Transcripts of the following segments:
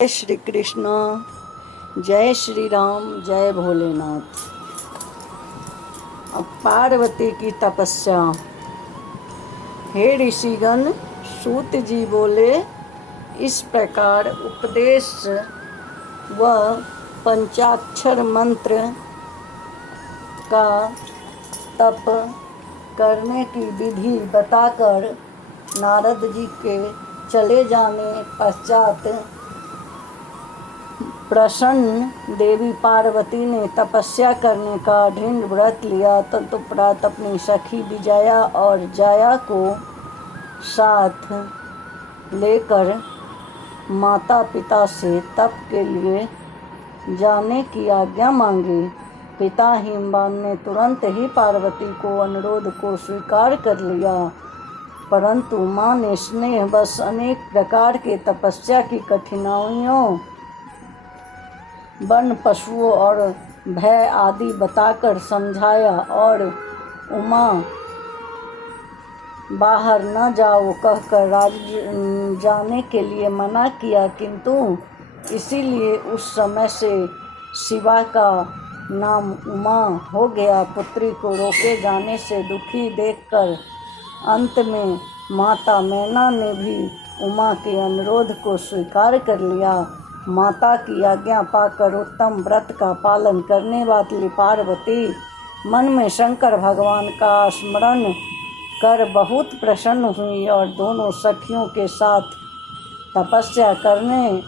जय श्री कृष्ण, जय श्री राम, जय भोलेनाथ। अब पार्वती की तपस्या। हे ऋषिगण, सूत जी बोले, इस प्रकार उपदेश व पंचाक्षर मंत्र का तप करने की विधि बताकर नारद जी के चले जाने पश्चात प्रसन्न देवी पार्वती ने तपस्या करने का दृढ़ व्रत लिया। तत्पश्चात अपनी सखी विजया और जया को साथ लेकर माता पिता से तप के लिए जाने की आज्ञा मांगी। पिता हिमवान ने तुरंत ही पार्वती को अनुरोध को स्वीकार कर लिया, परंतु माँ ने स्नेहवश अनेक प्रकार के तपस्या की कठिनाइयों, वन पशुओं और भय आदि बताकर समझाया और उमा बाहर न जाओ कहकर जाने के लिए मना किया। किंतु इसीलिए उस समय से शिवा का नाम उमा हो गया। पुत्री को रोके जाने से दुखी देखकर अंत में माता मैना ने भी उमा के अनुरोध को स्वीकार कर लिया। माता की आज्ञा पाकर उत्तम व्रत का पालन करने वाली पार्वती मन में शंकर भगवान का स्मरण कर बहुत प्रसन्न हुई और दोनों सखियों के साथ तपस्या करने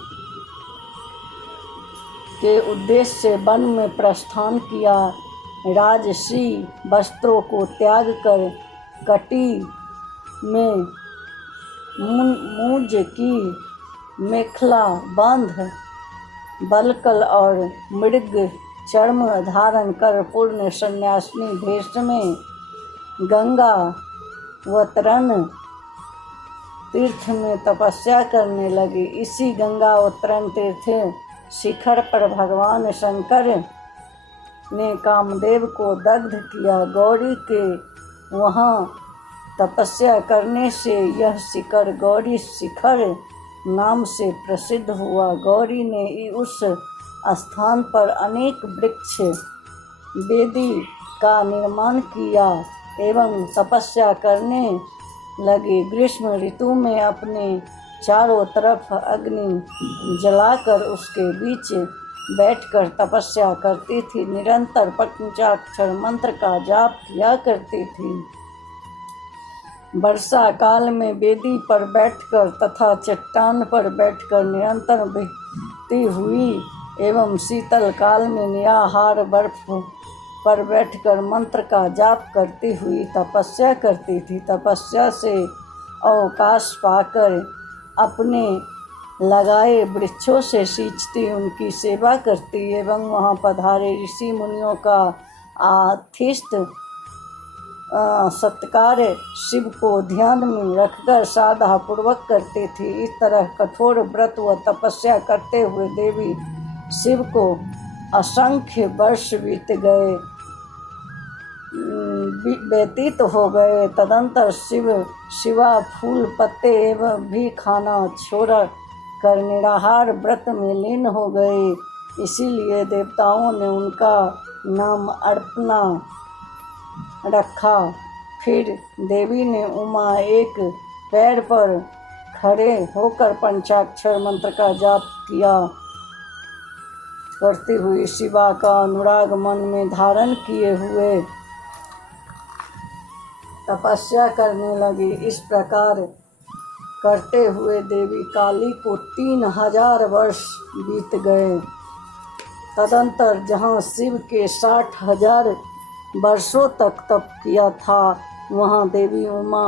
के उद्देश्य से वन में प्रस्थान किया। राजसी वस्त्रों को त्याग कर कटी में मूंज की मेखला बांध बलकल और मृग चर्म धारण कर पूर्ण सन्यासिनी भेष में गंगा अवतरण तीर्थ में तपस्या करने लगी। इसी गंगा अवतरण तीर्थ शिखर पर भगवान शंकर ने कामदेव को दग्ध किया। गौरी के वहाँ तपस्या करने से यह शिखर गौरी शिखर नाम से प्रसिद्ध हुआ। गौरी ने उस स्थान पर अनेक वृक्ष वेदी का निर्माण किया एवं तपस्या करने लगे। ग्रीष्म ऋतु में अपने चारों तरफ अग्नि जलाकर उसके बीच बैठकर तपस्या करती थी। निरंतर पंचाक्षर मंत्र का जाप किया करती थी। वर्षा काल में वेदी पर बैठकर तथा चट्टान पर बैठकर निरंतर बहती हुई एवं शीतल काल में निराहार बर्फ पर बैठकर मंत्र का जाप करती हुई तपस्या करती थी। तपस्या से अवकाश पाकर अपने लगाए वृक्षों से सींचती उनकी सेवा करती एवं वहाँ पधारे ऋषि मुनियों का आतिथ्य सत्कार शिव को ध्यान में रखकर श्रद्धा पूर्वक करती थी। इस तरह कठोर व्रत व तपस्या करते हुए देवी शिव को असंख्य वर्ष व्यतीत हो गए। तदंतर शिवा फूल पत्ते एवं भी खाना छोड़ कर निराहार व्रत में लीन हो गए। इसीलिए देवताओं ने उनका नाम अर्पणा रखा। फिर देवी ने उमा एक पैर पर खड़े होकर पंचाक्षर मंत्र का जाप किया करती हुई शिवा का अनुराग मन में धारण किए हुए तपस्या करने लगी। इस प्रकार करते हुए देवी काली को 3000 वर्ष बीत गए। तदंतर जहाँ शिव के 60,000 वर्षों तक तप किया था, वहाँ देवी उमा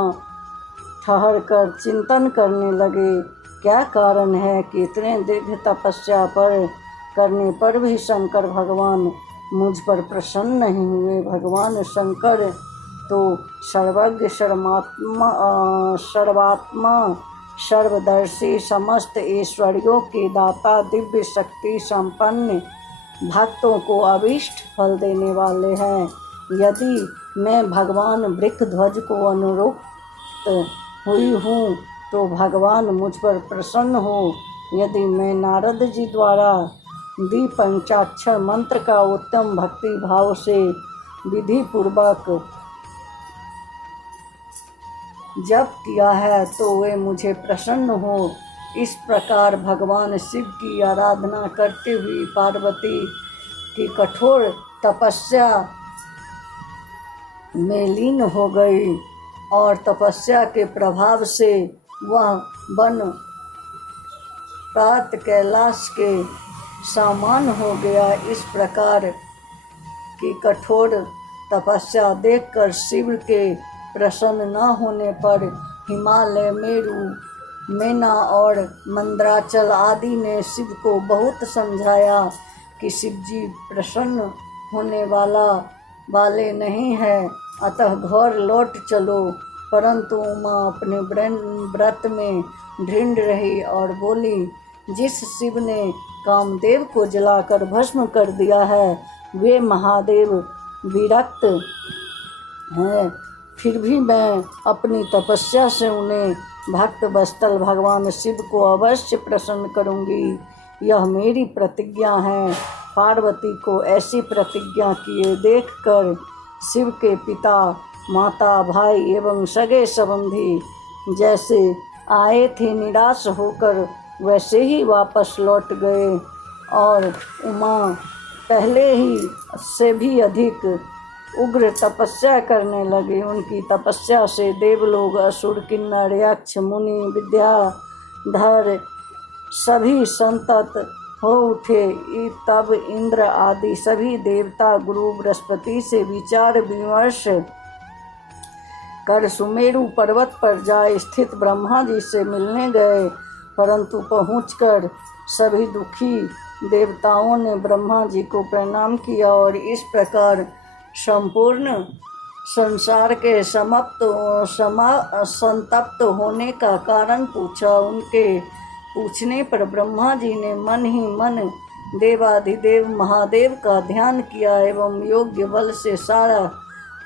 ठहर कर चिंतन करने लगे, क्या कारण है कि इतने दीर्घ तपस्या करने पर भी शंकर भगवान मुझ पर प्रसन्न नहीं हुए। भगवान शंकर तो सर्वज्ञ सर्वात्मा सर्वदर्शी समस्त ऐश्वर्यों के दाता दिव्य शक्ति संपन्न भक्तों को अभीष्ट फल देने वाले हैं। यदि मैं भगवान वृषध्वज को अनुरक्त हुई हूँ तो भगवान मुझ पर प्रसन्न हो यदि मैं नारद जी द्वारा दी पंचाक्षर मंत्र का उत्तम भक्ति भाव से विधि पूर्वक जप किया है तो वे मुझे प्रसन्न हो। इस प्रकार भगवान शिव की आराधना करते हुए पार्वती की कठोर तपस्या में लीन हो गई और तपस्या के प्रभाव से वह वन प्रात कैलाश के समान हो गया। इस प्रकार की कठोर तपस्या देखकर शिव के प्रसन्न न होने पर हिमालय, मेरु, मेना और मंद्राचल आदि ने शिव को बहुत समझाया कि शिवजी प्रसन्न होने वाले नहीं हैं, अतः घर लौट चलो। परंतु उमा अपने व्रत में दृढ़ रही और बोली, जिस शिव ने कामदेव को जलाकर भस्म कर दिया है वे महादेव विरक्त हैं, फिर भी मैं अपनी तपस्या से उन्हें भक्त वत्सल भगवान शिव को अवश्य प्रसन्न करूंगी। यह मेरी प्रतिज्ञा है। पार्वती को ऐसी प्रतिज्ञा किए देखकर शिव के पिता, माता, भाई एवं सगे संबंधी जैसे आए थे निराश होकर वैसे ही वापस लौट गए और उमा पहले ही से भी अधिक उग्र तपस्या करने लगे। उनकी तपस्या से देवलोग, असुर, किन्नर, यक्ष, मुनि, विद्याधर सभी संतत हो उठे। तब इंद्र आदि सभी देवता गुरु बृहस्पति से विचार विमर्श कर सुमेरु पर्वत पर जा स्थित ब्रह्मा जी से मिलने गए, परंतु पहुंचकर सभी दुखी देवताओं ने ब्रह्मा जी को प्रणाम किया और इस प्रकार संपूर्ण संसार के संतप्त होने का कारण पूछा। उनके पूछने पर ब्रह्मा जी ने मन ही मन देवाधिदेव महादेव का ध्यान किया एवं योग्य बल से सारा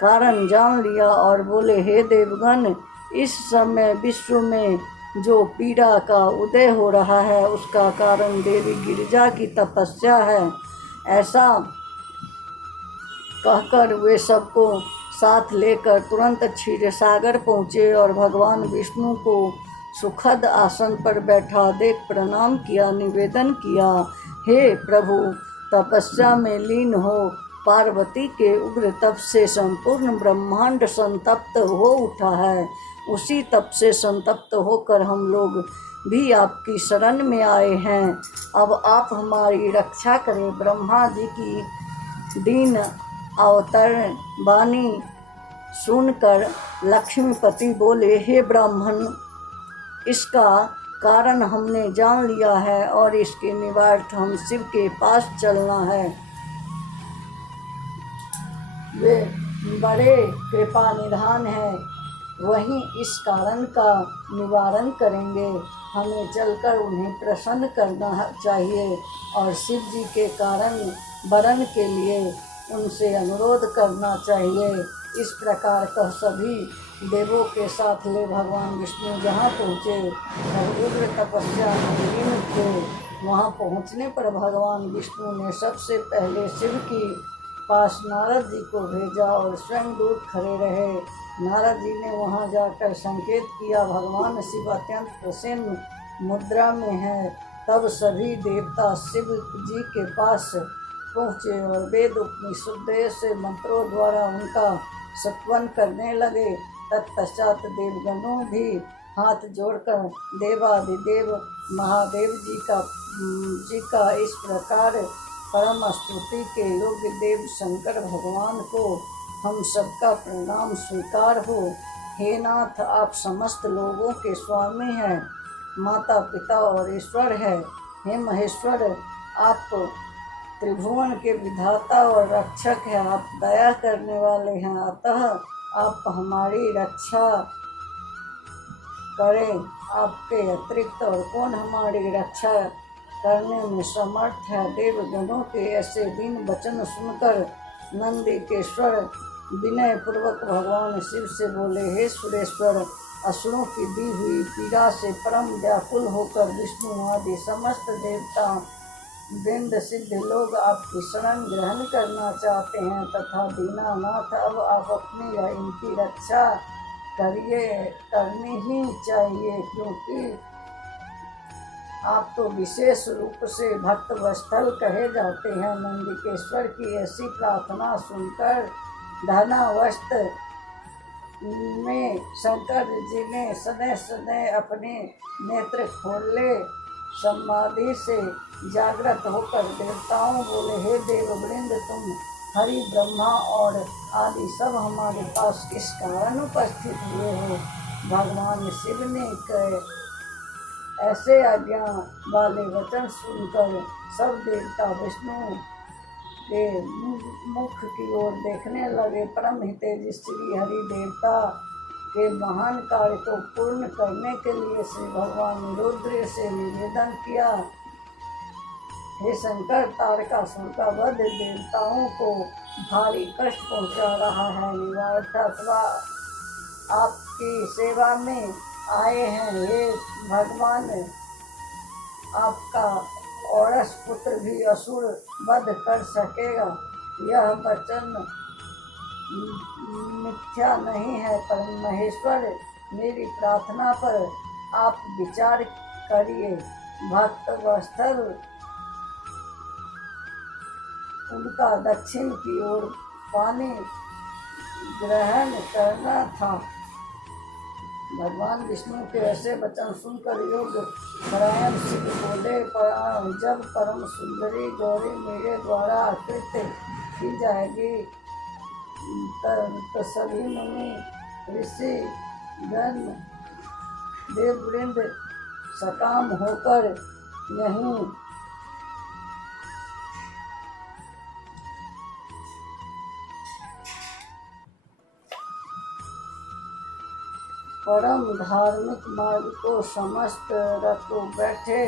कारण जान लिया और बोले, हे देवगण, इस समय विश्व में जो पीड़ा का उदय हो रहा है उसका कारण देवी गिरिजा की तपस्या है। ऐसा कहकर वे सबको साथ लेकर तुरंत क्षीरसागर पहुँचे और भगवान विष्णु को सुखद आसन पर बैठा देख प्रणाम किया, निवेदन किया, हे प्रभु, तपस्या में लीन हो पार्वती के उग्र तप से संपूर्ण ब्रह्मांड संतप्त हो उठा है। उसी तप से संतप्त होकर हम लोग भी आपकी शरण में आए हैं। अब आप हमारी रक्षा करें। ब्रह्मा जी की दीन अवतरण वाणी सुनकर लक्ष्मीपति बोले, हे ब्राह्मण, इसका कारण हमने जान लिया है और इसके निवार्थ हम शिव के पास चलना है। वे बड़े कृपा निधान हैं, वही इस कारण का निवारण करेंगे। हमें चलकर उन्हें प्रसन्न करना चाहिए और शिव जी के कारण वरण के लिए उनसे अनुरोध करना चाहिए। इस प्रकार कह सभी देवों के साथ ले भगवान विष्णु जहाँ पहुँचे और उग्र तपस्या में लीन थे। वहाँ पहुँचने पर भगवान विष्णु ने सबसे पहले शिव की पास नारद जी को भेजा और स्वयं दूर खड़े रहे। नारद जी ने वहां जाकर संकेत किया, भगवान शिव अत्यंत प्रसन्न मुद्रा में हैं। तब सभी देवता शिव जी के पास पहुँचे और वेद उपनिषद से मंत्रों द्वारा उनका स्तवन करने लगे। तत्पश्चात देवगणों भी हाथ जोड़कर देवाधिदेव महादेव जी का इस प्रकार परम स्तुति के योग्य देव शंकर भगवान को हम सबका प्रणाम स्वीकार हो। हे नाथ, आप समस्त लोगों के स्वामी हैं, माता पिता और ईश्वर है। हे महेश्वर, आप त्रिभुवन के विधाता और रक्षक हैं। आप दया करने वाले हैं, अतः आप हमारी रक्षा करें। आपके अतिरिक्त और कौन हमारी रक्षा करने में समर्थ है। देवगणों के ऐसे दीन वचन सुनकर नंदिकेश्वर विनय पूर्वक भगवान शिव से बोले, हे सुरेश्वर, असुरों की दी हुई पीड़ा से परम व्याकुल होकर विष्णु आदि समस्त देवता वृंद सिद्ध लोग आपकी शरण ग्रहण करना चाहते हैं तथा दीनानाथ अब आप अपनी या इनकी रक्षा करिए, करनी ही चाहिए, क्योंकि आप तो विशेष रूप से भक्त वत्सल कहे जाते हैं। नंदिकेश्वर की ऐसी प्रार्थना सुनकर धनावस्थ में शंकर जी ने सदैव सदैव अपने नेत्र खोले, समाधि से जागृत होकर देवताओं बोले, हे देववृंद, तुम हरि ब्रह्मा और आदि सब हमारे पास किस कारण उपस्थित हुए हो। भगवान शिव ने कहे ऐसे आज्ञा वाले वचन सुनकर सब देवता विष्णु के मुख की ओर देखने लगे। परम हितेज श्री हरि देवता के महान कार्य को पूर्ण करने के लिए श्री भगवान ने रुद्र से निवेदन किया, हे शंकर, तारकासुर का वध देवताओं को भारी कष्ट पहुंचा रहा है। निवार्थवा आपकी सेवा में आए हैं। हे भगवान, आपका औरस पुत्र भी असुर वध कर सकेगा, यह वचन मिथ्या नहीं है। पर महेश्वर, मेरी प्रार्थना पर आप विचार करिए। भक्त वत्सल उनका दक्षिण की ओर पानी ग्रहण करना था। भगवान विष्णु के ऐसे वचन सुनकर योग परायण शिव बोले, जब परम सुंदरी गौरी मेरे द्वारा कृत्य की जाएगी तो सभी मुनि ऋषि गण देववृंद सकाम होकर यहीं परम धार्मिक मार्ग को समस्त रखो बैठे,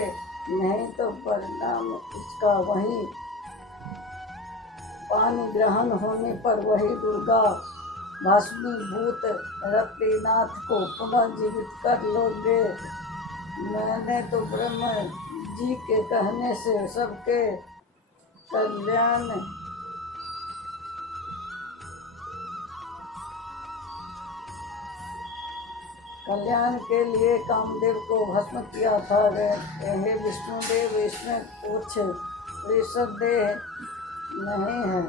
नहीं तो परिणाम इसका वही पानी ग्रहण होने पर वही दुर्गा भस्मीभूत रतिनाथ को पुनः जीवित कर लोगे। मैंने तो ब्रह्म जी के कहने से सबके कल्याण के लिए कामदेव को भस्म किया था। हे विष्णुदेव, इसमें कुछ ऋषभ देह नहीं है।